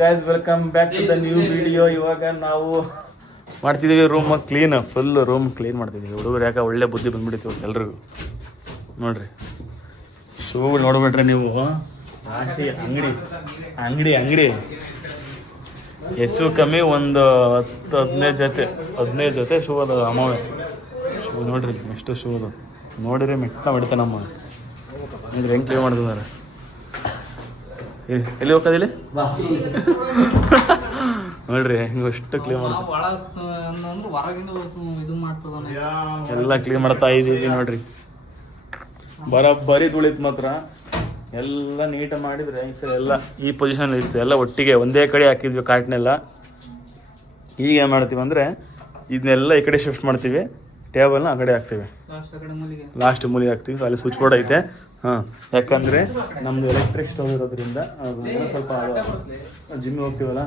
Guys welcome back to the new video. ಇವಾಗ ನಾವು ಮಾಡ್ತಿದ್ದೀವಿ room clean, full room clean ಮಾಡ್ತಿದ್ದೀವಿ. ಹುಡುಗರು ಯಾಕೆ ಒಳ್ಳೆ ಬುದ್ಧಿ ಬಂದ್ಬಿಡ್ತೀವಿ ಎಲ್ರಿಗೂ. ನೋಡ್ರಿ ಶೂಗಳು ನೋಡ್ಬಿಟ್ರೆ ನೀವು, ರಾಶಿ ಅಂಗಡಿ ಹೆಚ್ಚು ಕಮ್ಮಿ ಒಂದು 10-15 ಜೊತೆ ಶೂ ಅದ. ಅಮ್ಮವೆ ಶೂ ನೋಡ್ರಿ ಎಷ್ಟು ಶೂ ಅದು ನೋಡಿರಿ, ಮೆಟ್ಟ ಬಿಡುತ್ತೆ ನಮ್ಮ. ನೋಡ್ರಿ ಹೆಂಗೆ ಕ್ಲೀನ್ ಮಾಡ್ತಿದ್ದಾರೆ. ಎಲ್ಲಿ ಹೋಗೋದಿಲ್ಲ ನೋಡ್ರಿ ಹೆಂಗೆ ಅಷ್ಟು ಕ್ಲೀನ್ ಮಾಡ್ತಾರೆ. ಎಲ್ಲ ಕ್ಲೀನ್ ಮಾಡ್ತಾ ಇದ್ದೀವಿ ನೋಡ್ರಿ. ಬರೀ ತುಳಿತು ಮಾತ್ರ ಎಲ್ಲ ನೀಟಾಗಿ ಮಾಡಿದರೆ ಈ ಸಲ ಎಲ್ಲ ಈ ಪೊಸಿಷನ್ ಇತ್ತು. ಎಲ್ಲ ಒಟ್ಟಿಗೆ ಒಂದೇ ಕಡೆ ಹಾಕಿದ್ವಿ ಕಾಟ್ನೆಲ್ಲ. ಈಗ ಏನು ಮಾಡ್ತೀವಿ ಅಂದರೆ ಇದನ್ನೆಲ್ಲ ಈ ಕಡೆ ಶಿಫ್ಟ್ ಮಾಡ್ತೀವಿ, ಟೇಬಲ್ನ ಆ ಕಡೆ ಹಾಕ್ತೀವಿ, ಲಾಸ್ಟ್ ಮೂಲಿಗೆ ಹಾಕ್ತೀವಿ. ಅಲ್ಲಿ ಸ್ವಿಚ್ ಬೋರ್ಡ್ ಐತೆ. ಹಾಂ, ಯಾಕಂದರೆ ನಮ್ಮದು ಎಲೆಕ್ಟ್ರಿಕ್ ಸ್ಟವ್ ಇರೋದ್ರಿಂದ ಸ್ವಲ್ಪ ಜಿಮ್ಗೆ ಹೋಗ್ತೀವಲ್ಲ,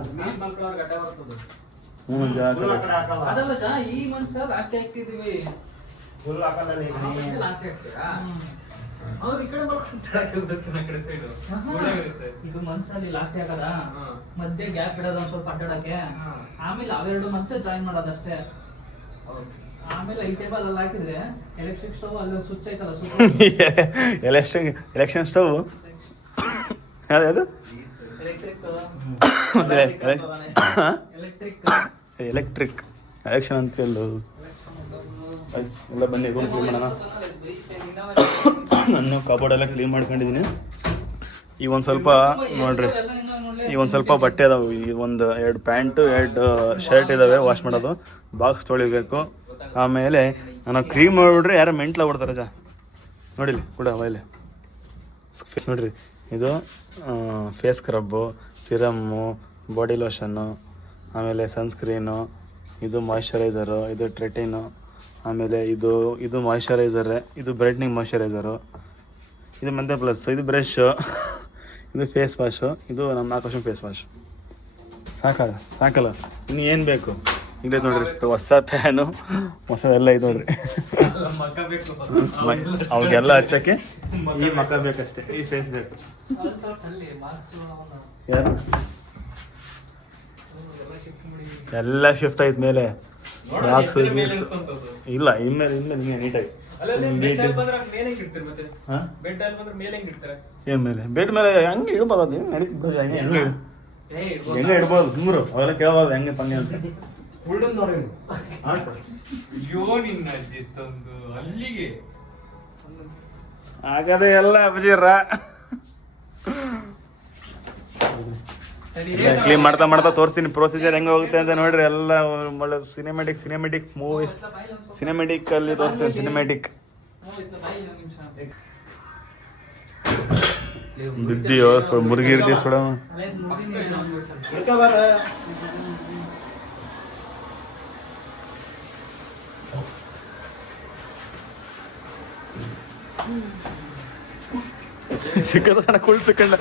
ಇದು ಮಂಚ ಅಲ್ಲಿ ಲಾಸ್ಟ್ ಹಾಕದ, ಮಧ್ಯೆ ಗ್ಯಾಪ್ ಇಡೋದು ಒಂದ್ ಸ್ವಲ್ಪ ಅಡ್ಡಾಡಕ್ಕೆ, ಆಮೇಲೆ ಅವೆರಡು ಮಂಚ ಜಾಯಿನ್ ಮಾಡೋದಷ್ಟೇ. ಆಮೇಲೆ ಈ ಟೇಬಲ್ ಅಲ್ಲಿ ಹಾಕಿದ್ರೆ ಎಲೆಕ್ಟ್ರಿಕ್ ಸ್ಟವ್ ಅಲ್ಲಿ ಸ್ವಿಚ್ ಐತಲ್ಲ, ಎಲೆಕ್ಷನ್ ಸ್ಟವ್ ಯಾವ್ದು ಎಲೆಕ್ಟ್ರಿಕ್ ಎಲೆಕ್ಷನ್ ಅಂತ ಎಲ್ಲ ಬನ್ನಿ ರೂಮ್ ಕ್ಲೀನ್ ಮಾಡೋಣ. ನಾನು ಕಬೋರ್ಡ್ ಎಲ್ಲ ಕ್ಲೀನ್ ಮಾಡ್ಕೊಂಡಿದ್ದೀನಿ. ಈಗ ಒಂದು ಸ್ವಲ್ಪ ನೋಡ್ರಿ, ಈಗ ಒಂದು ಸ್ವಲ್ಪ ಬಟ್ಟೆ ಅದಾವೆ. ಈಗ ಒಂದು 2 ಪ್ಯಾಂಟು 2 ಶರ್ಟ್ ಇದ್ದಾವೆ ವಾಶ್ ಮಾಡೋದು. ಬಾಕ್ಸ್ ತೊಳಿಬೇಕು. ಆಮೇಲೆ ನಾನು ಕ್ರೀಮ್ ನೋಡ್ಬಿಟ್ರೆ ಯಾರೋ ಮೆಂಟ್ಲ ಬಿಡ್ತಾರೆ ಜಾ. ನೋಡಿಲಿ ಕೂಡ ಅವೈಲೆ ಫೇಸ್ ನೋಡ್ರಿ, ಇದು ಫೇಸ್ ಸ್ಕ್ರಬ್ಬು, ಸಿರಮ್ಮು, ಬಾಡಿ ಲೋಷನ್ನು, ಆಮೇಲೆ ಸನ್ಸ್ಕ್ರೀನು, ಇದು ಮಾಯ್ಶ್ಚರೈಸರು, ಇದು ಟ್ರೆಟಿನು, ಆಮೇಲೆ ಇದು ಮಾಯ್ಶ್ಚರೈಸರೇ, ಇದು ಬ್ರೈಟ್ನಿಂಗ್ ಮಾಯ್ಶ್ಚರೈಸರು, ಇದು ಮೆಂತೆ ಪ್ಲಸ್, ಇದು ಬ್ರಷ್, ಇದು ಫೇಸ್ ವಾಶು, ಇದು ನಮ್ಮ 4 ವರ್ಷ ಫೇಸ್ ವಾಶ್. ಸಾಕಲ್ಲ ಇನ್ನು ಏನು ಬೇಕು? ಈಗ ನೋಡ್ರಿ ಹೊಸ ಫ್ಯಾನು ಹೊಸದೆಲ್ಲ ಇದು ನೋಡ್ರಿ. ಅವಾಗೆಲ್ಲ ಹಚ್ಚಕ್ಕೆ ಈ ಮಕ್ಕ ಬೇಕಷ್ಟೇ, ಈ ಫೇಸ್ ಬೇಕು. ಯಾರು ಎಲ್ಲ ಶಿಫ್ಟ್ ಆಯ್ತು ಮೇಲೆ ಇಲ್ಲ, ಇನ್ಮೇಲೆ ನಿಮಗೆ ನೀಟಾಗಿ ಏನ್ ಮೇಲೆ ಬೆಡ್ ಮೇಲೆ ಹಂಗೆ ಇಡ್ಬೋದು. ಅದು ನಡೀತಿದ್ದು ಹೆಂಗೆ ಇಡ್ಬೋದು ಸುಮ್ಮರು, ಅವೆಲ್ಲ ಕೇಳಬಾರ್ದು ಹೆಂಗೆ ಪಂಗೆ ಅಂತ. ಆಗದೆ ಎಲ್ಲ ಅಭಿಜಿರ ಕ್ಲೀನ್ ಮಾಡ್ತಾ ತೋರಿಸ್ತೀನಿ ಪ್ರೊಸೀಜರ್ ಹೆಂಗೆ ಹೋಗುತ್ತೆ ಅಂತ. ನೋಡ್ರಿ ಎಲ್ಲ ಒಳ್ಳೆ ಸಿನಿಮ್ಯಾಟಿಕ್ ಮೂವೀಸ್, ಸಿನಿಮ್ಯಾಟಿಕ್ ಅಲ್ಲಿ ತೋರಿಸ್ತೇನೆ. ಸಿನಿಮ್ಯಾಟಿಕ್ ದುಡ್ಡಿಯೋ ಮುರುಗಿ ಇರ್ತೀವಿ ಸುಡ. ಸಿಕ್ಕದ ಕುಳ್ ಸಿಕ್ಕಂಡ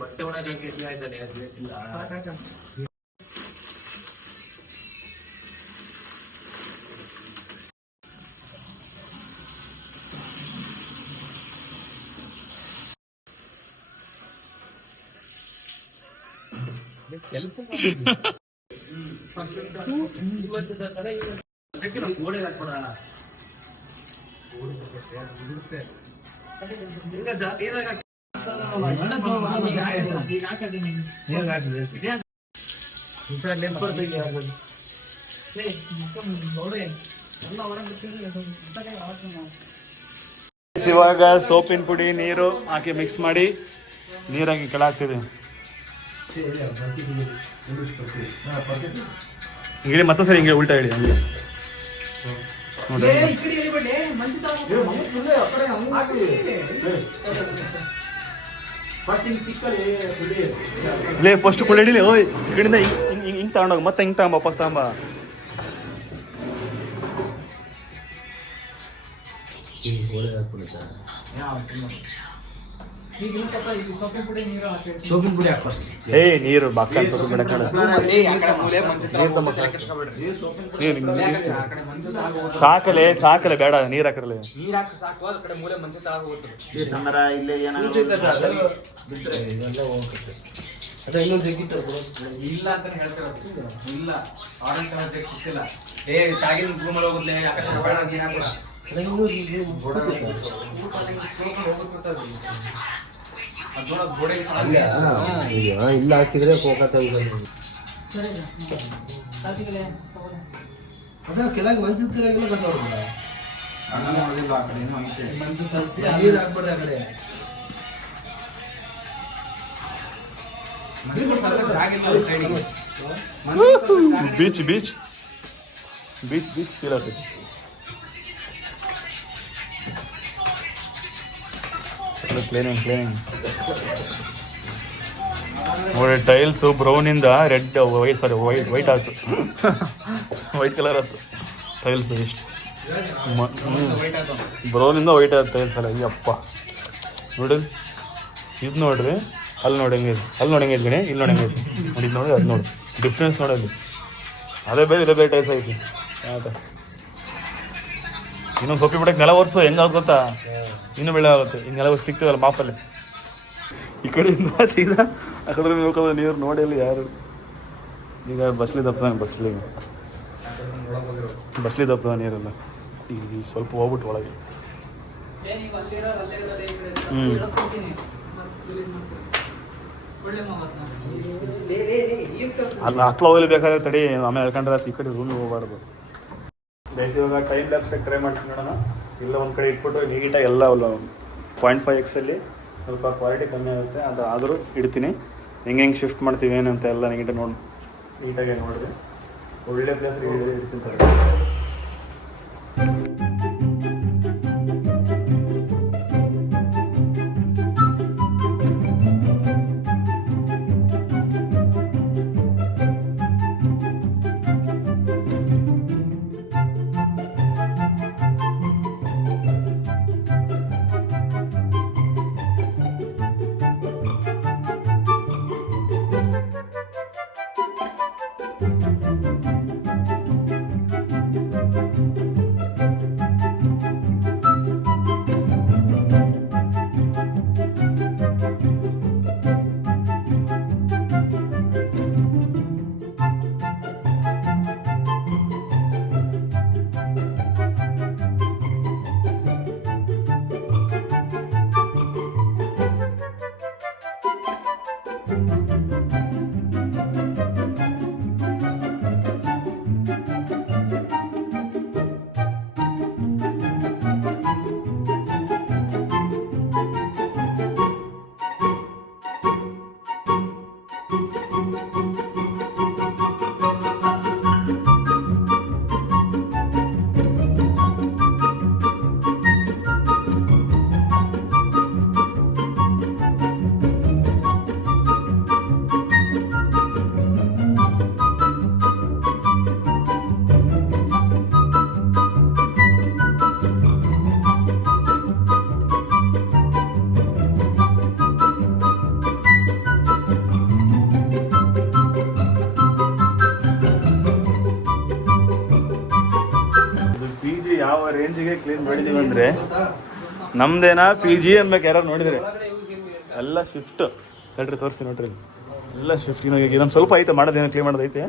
ಬಟ್ಟೆ ಒಳಗೆ ಕೆಲಸ ಇವಾಗ ಸೋಪಿನ ಪುಡಿ ನೀರು ಹಾಕಿ ಮಿಕ್ಸ್ ಮಾಡಿ ನೀರಾಗಿ ಕೆಳಾಗ್ತಿದೆ. ಹಿಂಗೆ ಮತ್ತೊಂದು ಸರಿ ಹಿಂಗೆ ಉಲ್ಟಾ ಹೇಳಿ ಹಂಗೆ ಲೇ ಫಸ್ಟ್ ಕುಳ್ಳಿಡಿಲಿ. ಓಯ್ ಈ ಕಡೆಯಿಂದ ಹಿಂಗೆ ತಗೊಂಡೋಗ, ಮತ್ತೆ ಹಿಂಗೆ ತಗೊಂಬ, ವಾಪಸ್ ತಗೊಂಬ. ಈಗ ಇನ್ನೂ ಸ್ವಲ್ಪ ಸೊಪ್ಪಿನ ಪುಡಿ ನೀರು ಹಾಕಿ ಸೋಪಿನ ಪುಡಿ ಹಾಕೋ. ಏ ನೀರು ಬಾಕ ಬಿಡಕ್ಕೆ ಸಾಕಲೆ ಸಾಕಲೆ ಬೇಡ ನೀರು ಹಾಕಿರಲಿ. ನೀರ್ ಹಾಕಿ ಸಾಕು, ಅದ್ರ ಕಡೆ ಮೂಲೆ ಮಂಚ ತಳಗ ಹೋಗ್ತದೆ. ತಂದರ ಇಲ್ಲೇ ಏನಾದ್ರು ಬಿಟ್ರೆ ಇದೆಲ್ಲ ಹೋಗುತ್ತೆ. ಅದ ಇನ್ನೊಂದು ಜಗ್ಗಿಟ್ಟು ಇಲ್ಲ ಅಂತ ಹೇಳ್ತಿರೋದು. ಇಲ್ಲ ಆರೆಂಜ್ ಕಲರ್ ಜಗ್ ಸಿಕ್ತಿಲ್ಲ. ಏ ತಾಗಿನ ರೂಮಲ್ಲಿ ಹೋಗುತ್ತೆ ಯಾಕಂದ್ರೆ ಬೇಡ ನೀನ್ ಹಾಕಲ್ಲ. ಅದ ಇನ್ನೂ ಇಲ್ಲ ಹಾಕಿದ್ರೆ ಕೋಕ ತೆಗೆದು ಅದ ಕೆಳಗೆ ಮಂಚದ ಕೆಳಗೆಲ್ಲ ಕಸ ಹೊರಗಡೆ ಮಂಚ ಸಲ್ಸಿ ನೀರು ಹಾಕ್ಬಿಡ್ರಿ ಆ ಕಡೆ. Beach beach beach beach feel ಆಗ್ತದೆ. ಕ್ಲೀನಿಂಗ್ ಕ್ಲೀನಿಂಗ್ ನೋಡಿ ಟೈಲ್ಸು ಬ್ರೌನಿಂದ ರೆಡ್ ವೈಟ್ ಸಾರಿ ವೈಟ್ ಆಯ್ತು. ವೈಟ್ ಕಲರ್ ಆಯ್ತು ಟೈಲ್ಸ್. ಎಷ್ಟು ಬ್ರೌನಿಂದ ವೈಟ್ ಆಯ್ತು ಟೈಲ್ಸ್ ಎಲ್ಲ. ಅಯ್ಯಪ್ಪ ನೋಡಿ ಇದು ನೋಡ್ರಿ, ಅಲ್ಲಿ ನೋಡಿ ಹೆಂಗಿದೆ, ಅಲ್ಲಿ ನೋಡಿ ಹೆಂಗಿದೆ ಗಣಿ, ಇಲ್ಲಿ ನೋಡಿ ಹೆಂಗೈತಿ ನೋಡಿ, ಇದು ನೋಡಿ ಅದು ನೋಡಿ ಡಿಫ್ರೆನ್ಸ್ ನೋಡಲ್ಲಿ. ಅದೇ ಬೇರೆ ಇದೇ ಬೇರೆ ಟೈಲ್ಸ್ ಐತಿ. ಆಟ ಇನ್ನೊಂದು ಸೊಪ್ಪಿ ಬಿಡಕ್ಕೆ ನೆಲ ಒರೆಸು ಹೆಂಗಾಗುತ್ತೆ ಗೊತ್ತಾ, ಇನ್ನೂ ಬೆಳೆ ಆಗುತ್ತೆ. ಈಗ ನೆಲ ಒರೆಸಿ ತಿಕ್ತೀವಲ್ಲ ಮಾಪಲ್ಲಿ. ಈ ಕಡೆಯಿಂದ ಸೀದಾ ಆ ಕಡೆ ಹೋಗೋದು ನೀರು ನೋಡಿ ಅಲ್ಲಿ ಯಾರು. ಈಗ ಬಸ್ಲಿ ದಪ್ತಾನೆ ಬಸ್ಲಿ ದಪ್ತದ ನೀರೆಲ್ಲ. ಈಗ ಸ್ವಲ್ಪ ಹೋಗ್ಬಿಟ್ಟು ಒಳಗೆ. ಅಲ್ಲಿ ಹತ್ಲ ಹೋಗ್ಲಿ ಬೇಕಾದ್ರೆ ತಡಿ, ಆಮೇಲೆ ಹೇಳ್ಕೊಂಡ್ರೆ ಈ ಕಡೆ ರೂಮಿಗೆ ಹೋಗ್ಬಾರ್ದು. ಬೇಸಿಗೆ ಇವಾಗ ಟೈಮ್ ಲ್ಯಾಪ್ಸ್ ಟ್ರೈ ಮಾಡ್ತೀನಿ ನೋಡೋಣ. ಇಲ್ಲ ಒಂದು ಕಡೆ ಇಟ್ಬಿಟ್ಟು ನೀಟಾಗಿ ಎಲ್ಲ 0.5x ಅಲ್ಲಿ ಸ್ವಲ್ಪ ಕ್ವಾಲಿಟಿ ಕಮ್ಮಿ ಆಗುತ್ತೆ, ಅದು ಆದರೂ ಇಡ್ತೀನಿ. ಹೆಂಗೆ ಶಿಫ್ಟ್ ಮಾಡ್ತೀವಿ ಏನಂತ ಎಲ್ಲ ನೀಟಾಗಿ ನೋಡಿದೆ. ಒಳ್ಳೆ ಪ್ಲೇಸ್ ಇಡ್ತೀನಿ ತರಕಾರಿ. ಯಾವ ರೇಂಜಿಗೆ ಕ್ಲೀನ್ ಮಾಡಿದೀವಿ ಅಂದರೆ ನಮ್ದೇನಾ PG ಅನ್ಬೇಕು. ಯಾರು ನೋಡಿದ್ರೆ ಎಲ್ಲ ಶಿಫ್ಟ್ ತಡ್ರಿ ತೋರಿಸ್ತೀನಿ ನೋಡ್ರಿ, ಎಲ್ಲ ಶಿಫ್ಟ್. ಇನ್ನೊಂದು ಸ್ವಲ್ಪ ಐತೆ ಮಾಡೋದೇನು ಕ್ಲೀನ್ ಮಾಡೋದೈತೆ,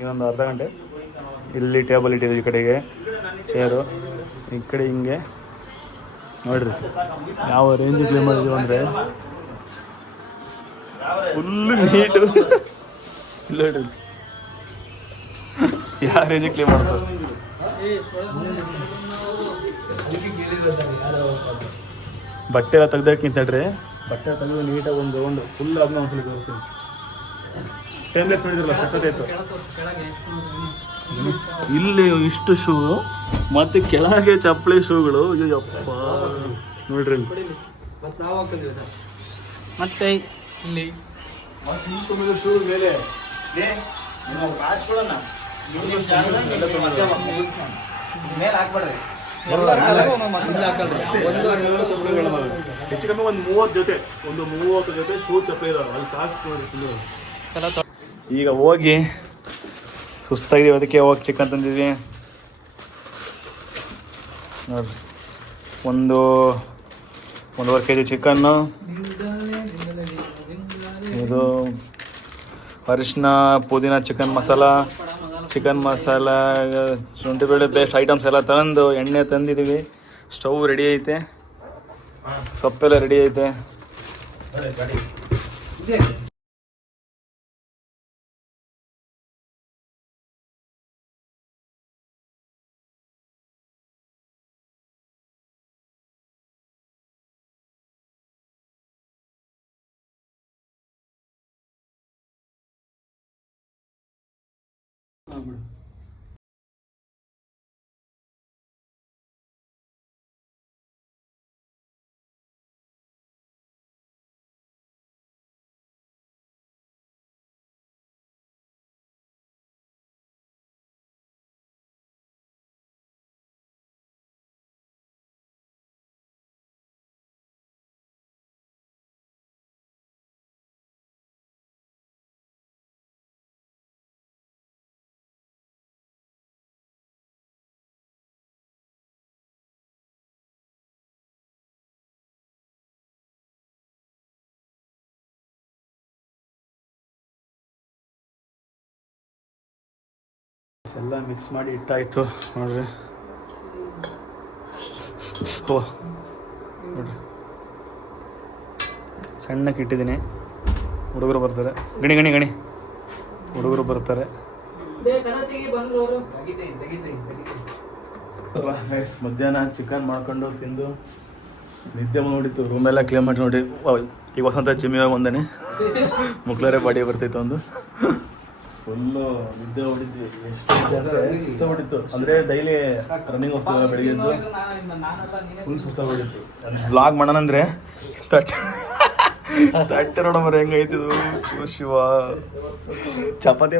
ಇನ್ನೊಂದು ಅರ್ಧ ಗಂಟೆ. ಇಲ್ಲಿ ಟೇಬಲ್ ಇಟ್ಟಿದ್ದು, ಈ ಕಡೆಗೆ ಚೇರು, ಈ ಕಡೆ ಹಿಂಗೆ ನೋಡ್ರಿ ಯಾವ ರೇಂಜಿಗೆ ಕ್ಲೀನ್ ಮಾಡಿದೀವಿ ಅಂದರೆ ಫುಲ್ಲು ನೀಟು. ಇಲ್ಲ ನೋಡ್ರಿ ಯಾವ ರೇಂಜಿಗೆ ಕ್ಲೀನ್ ಮಾಡ್ತಾರೆ. ಬಟ್ಟೆ ಎಲ್ಲ ತೆಗ್ದಾಕಿಂತ ಹೇಳ್ರಿ, ಬಟ್ಟೆ ತೆಗೆದು ನೀಟಾಗಿ ಒಂದು ರೌಂಡ್ ಫುಲ್ ಅದನ್ನ ಒಂದ್ಸಲ ತೋರಿಸ್ತೀನಿ. ಟೈಮ್ಲೆಸ್ ನೋಡಿದ್ರಲ್ಲ ಸಕ್ಕತ್ತಾಯ್ತು. ಇಲ್ಲಿ ಇಷ್ಟು ಶೂ ಮತ್ತೆ ಕೆಳಗೆ ಚಪ್ಪಲಿ ಶೂಗಳು. ಅಯ್ಯಪ್ಪ ನೋಡ್ರಿ ಮತ್ತೆ ಇಲ್ಲಿ ಶೂ ಮೇಲೆ ಮೇಲೆ ಹಾಕ್ಬೇಡ್ರಿ. ಹೆಚ್ಚು ಕಮ್ಮಿ ಒಂದು 30 ಜೊತೆ, ಒಂದು 30 ಜೊತೆ ಶೂ ಚಪ್ಪಲಿ ಇದಾವೆ. ಅಲ್ಲಿ ಸಾಕ್ಸ್ ನೋಡಿ. ಈಗ ಹೋಗಿ ಸುಸ್ತಾಗಿದ್ದೀವಿ, ಅದಕ್ಕೆ ಹೋಗಿ ಚಿಕನ್ ತಂದಿದ್ವಿ ನೋಡ್ರಿ. 1.5 kg ಚಿಕನ್ನು, ಇದು ಅರಿಶಿನ, ಪುದೀನ, ಚಿಕನ್ ಮಸಾಲ, ಶುಂಠಿ ಬೆಳ್ಳುಳ್ಳಿ ಪೇಸ್ಟ್ ಐಟಮ್ಸ್ ಎಲ್ಲ ತಂದು ಎಣ್ಣೆ ತಂದಿದ್ದೀವಿ. ಸ್ಟವ್ ರೆಡಿ ಐತೆ, ಸೊಪ್ಪೆಲ್ಲ ರೆಡಿ ಐತೆ. ಎಲ್ಲ ಮಿಕ್ಸ್ ಮಾಡಿ ಇಟ್ಟಾಯಿತು ನೋಡ್ರಿ. ಓ ನೋಡ್ರಿ, ಸಣ್ಣಕ್ಕೆ ಇಟ್ಟಿದ್ದೀನಿ. ಹುಡುಗರು ಬರ್ತಾರೆ, ಗಣಿ ಹುಡುಗರು ಬರ್ತಾರೆ. ಮಧ್ಯಾಹ್ನ ಚಿಕನ್ ಮಾಡ್ಕೊಂಡು ತಿಂದು ನಿದ್ದೆ ನೋಡಿತ್ತು. ರೂಮೆಲ್ಲ ಕ್ಲೀನ್ ಮಾಡಿ ನೋಡಿ. ಈಗ ವಸಂತ ಜಿಮ್ಮಿಯಾಗ ಒಂದೇ ಮುಕ್ಳರೆ ಬಾಡಿ ಬರ್ತಿತ್ತು. ಒಂದು ಫುಲ್ಲು ನಿದ್ದೆ ಹೊಡಿದ್ವಿ. ಎಷ್ಟು ಹೊಡಿತು ಅಂದರೆ ಡೈಲಿ ರನ್ನಿಂಗ್ ಹೋಗ್ತೀವಲ್ಲ ಬೆಳಿಗ್ಗೆ ಎದ್ದು ಫುಲ್ ಸುಸ್ತ ಹೊಡಿತು. ಬ್ಲಾಗ್ ಮಾಡೋಣಂದ್ರೆ ತಟ್ಟೆ ನೋಡೋಮರ ಹೆಂಗೈತಿದು. ಶಿವ ಚಪಾತಿ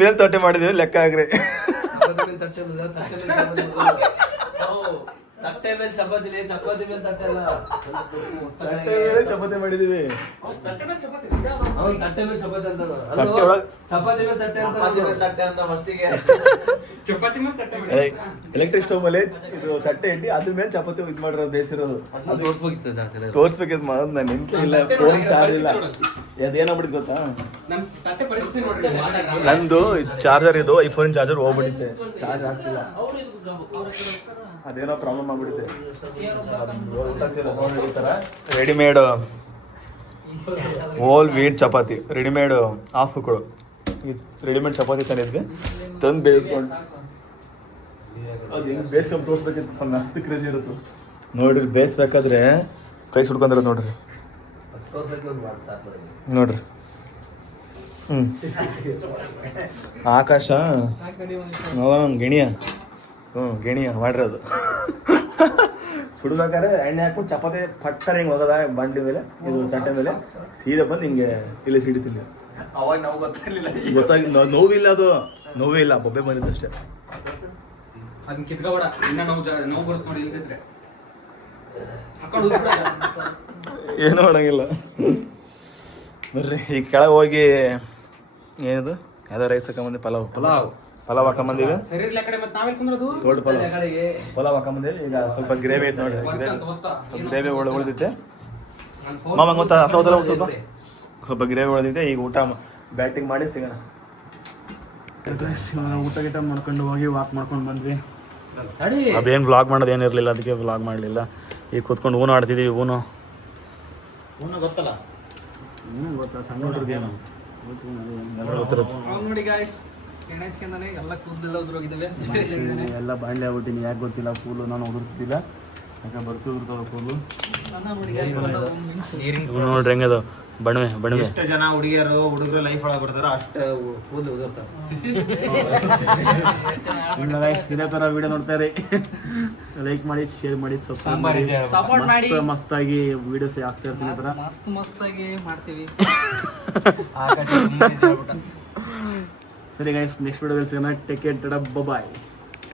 ಮೇಲೆ ತಟ್ಟೆ ಮಾಡಿದ್ವಿ ಲೆಕ್ಕ ಆಗ್ರಿ. ತಟ್ಟೆ ಮೇಲೆ ಚಪಾತಿ, ಚಪಾತಿ ಮೇಲೆ ತಟ್ಟೆ ಅಲ್ಲ, ಚಪಾತಿ ಮಾಡಿದೀವಿ. ತಟ್ಟೆ ಮೇಲೆ ಚಪಾತಿ ಅಂತ ಚಪಾತಿ ಮೇಲೆ ತಟ್ಟೆ ಅಂತ ಫಸ್ಟಿಗೆ ಚಪಾತಿ ಮೇಲೆ ತಟ್ಟೆ. ಎಲೆಕ್ಟ್ರಿಕ್ ಸ್ಟವ್ ಮೇಲೆ ಇದು ತಟ್ಟೆ ಇಟ್ಟು ಅದ್ರ ಮೇಲೆ ಚಪಾತಿ ಇದು ಮಾಡಿರೋದು, ಬೇಯಿಸಿರೋದು. ತೋರ್ಸ್ಬೇಕಿದ್ ಮಾಡೋದು ನಾನು ಇಲ್ಲ. ಫೋನ್ ಚಾರ್ಜ್ ಇಲ್ಲ. ಅದೇನಾಗ್ಬಿಟ್ಟು ಗೊತ್ತಾ, ನಂದು ಚಾರ್ಜರ್ ಇದು ಐಫೋನ್ ಚಾರ್ಜರ್ ಹೋಗ್ಬಿಟ್ಟಿದೆ, ಚಾರ್ಜ್ ಆಗ್ತಿಲ್ಲ. ಅದೇನೋ ಪ್ರಾಬ್ಲಮ್ ಆಗ್ಬಿಟ್ಟಿದೆ. Readymade whole wheat chapati, readymade half ಕೊಡು. ರೆಡಿಮೇಡ್ ಚಪಾತಿ ತಂದಿದ್ವಿ, ತಂದು ಬೇಯಿಸ್ಕೊಂಡು ಅದು ಹೆಂಗೆ ಬೇಯಿಸ್ಕೊಂಡು ತೋರಿಸ್ಬೇಕಿತ್ತು. ಸ್ವಲ್ಪ ಮಸ್ತ್ ಕ್ರೇಜಿ ಇರುತ್ತೆ ನೋಡ್ರಿ. ಬೇಯಿಸ್ಬೇಕಾದ್ರೆ ಕೈ ಸುಡ್ಕೊಂಡಿರೋದು ನೋಡ್ರಿ. ನೋಡ್ರಿ ಆಕಾಶ ಗಿಣಿಯ ಗಿಣಿಯ ಮಾಡಿರೋದು. ಸುಡ್ಬೇಕಾದ್ರೆ ಎಣ್ಣೆ ಹಾಕ್ಬಿಟ್ಟು ಚಪಾತಿ ಪಟ್ಟರೆ ಹಿಂಗೆ ಹೋಗೋದ ಬಂಡಿ ಮೇಲೆ, ಇದು ತಟ್ಟೆ ಮೇಲೆ ಸೀದಾ ಬಂದು ಹಿಂಗೆ ಇಲ್ಲಿ ಸಿಡಿತಿಲ್ಲ. ಅವಾಗ ನಾವು ಗೊತ್ತಾಗಿ ನೋವಿಲ್ಲ, ಅದು ನೋವೇ ಇಲ್ಲ, ಬೊಬ್ಬೆ ಬಂದಿದ್ದಷ್ಟೇ. ಅದನ್ನ ಕಿತ್ಕೋಬೇಡ, ಇನ್ನ ನೋವು ಬರುತ್ತೆ ನೋಡಿ. ಇಲ್ದಿದ್ರೆ ಏನು ಮಾಡಂಗಿಲ್ಲ. ಬರ್ರಿ ಈಗ ಕೆಳಗೆ ಹೋಗಿ ಏನಿದು ಯಾವ್ದೋ ರೈಸ್ ಹಾಕೊಂಬಂದಿ, ಪಲಾವ್ ಹಾಕೊಂಬಂದಿವಿ. ದೊಡ್ಡ ಪಲಾವ್ ಹಾಕೊಂಬಂದಿವಿ. ಈಗ ಸ್ವಲ್ಪ ಗ್ರೇವಿ ಐತೆ ನೋಡ್ರಿ, ಗ್ರೇವಿ ಉಳಿದೈತೆ. ಮಾಮ ಗೊತ್ತಾ ಸ್ವಲ್ಪ ಗ್ರೇವಿ ಉಳಿದೈತೆ. ಈಗ ಊಟ ಬ್ಯಾಟಿಂಗ್ ಮಾಡಿ ಸಿಗೋಣ. ಊಟ ಗೀಟ ಮಾಡ್ಕೊಂಡು ಹೋಗಿ ವಾಕ್ ಮಾಡ್ಕೊಂಡು ಬಂದ್ವಿ. ಅದೇನು ವ್ಲಾಗ್ ಮಾಡೋದು ಏನಿರಲಿಲ್ಲ, ಅದಕ್ಕೆ ವ್ಲಾಗ್ ಮಾಡಲಿಲ್ಲ. ಈಗ ಕೂತ್ಕೊಂಡು ಊನು ಆಡ್ತಿದ್ದೀವಿ. ಊನು ಗೊತ್ತಲ್ಲ, ಗೊತ್ತಾ, ಸಣ್ಣ ಹುಡುಗರಿಗೆ ನೋಡಿ ಗಾಯ್ಸ್, ಎಲ್ಲ ಕೂದಲೆಲ್ಲ ಉದುರೋಗಿದ್ದಾವೆ, ಎಲ್ಲ ಬಾಂಡ್ಲೆ ಆಗ್ಬಿಟ್ಟಿನಿ. ಯಾಕೆ ಗೊತ್ತಿಲ್ಲ, ಕೂಲು ನಾನು ಉದುರ್ತಿದ್ದಿಲ್ಲ, ಯಾಕೆ ಬರ್ತಿರ್ತಾವ ಕೂಲು. ನೋಡ್ರಿ ಹೆಂಗದ ಬಣವೆ. ಎಷ್ಟು ಜನ ಹುಡುಗರು ಲೈಫ್ ಒಳಗೆ ಬರ್ತಾರೋ ಅಷ್ಟು ಕೂದಲು ಉದುರ್ತಾವ. ಇದೇ ಥರ ವಿಡಿಯೋ ನೋಡ್ತಾ ಇರಿ, ಲೈಕ್ ಮಾಡಿ, ಶೇರ್ ಮಾಡಿ, ಸಪೋರ್ಟ್ ಮಾಡಿ. ಮಸ್ತಾಗಿ ವಿಡಿಯೋಸ್ ಆಗ್ತಾ ಇರ್ತೀನಿ. ಥರ ಮಸ್ತಾಗಿ ಮಾಡ್ತೀವಿ. ಸರಿ ಗೈಸ್, ನೆಕ್ಸ್ಟ್ ವಿಡಿಯೋದಲ್ಲಿ ಸಿಗೋಣ. ಟೇಕ್ ಕೇರ್, ಟಾಟಾ, ಬಾಯ್.